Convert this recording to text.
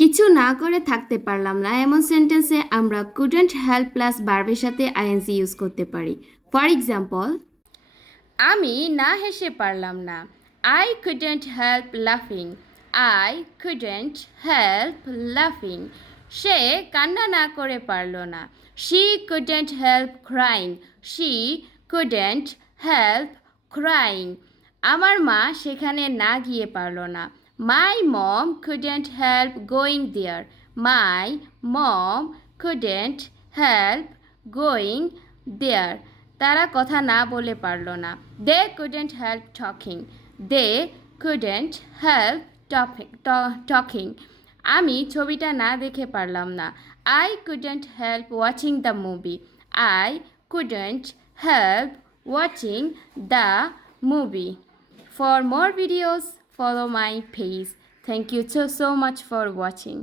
কিছু না করে থাকতে পারলাম না এমন সেন্টেন্সে আমরা কুডন্ট হেল্প প্লাস ভার্বের সাথে আইএনজি ইউজ করতে পারি। ফর এক্সাম্পল, আমি না হেসে পারলাম না। আই কুডন্ট হেল্প লাফিং। আই কুডন্ট হেল্প লাফিং। সে কান্না না করে পারল না। She couldn't help crying. She couldn't help crying. আমার মা সেখানে না গিয়ে পারল না। My mom couldn't help going there. My mom couldn't help going there. তারা কথা না বলে পারল না। They couldn't help talking. They couldn't help talking. আমি ছবিটা না দেখে পারলাম না। I couldn't help watching the movie. I couldn't help watching the movie. For more videos, follow my page. Thank you so much for watching.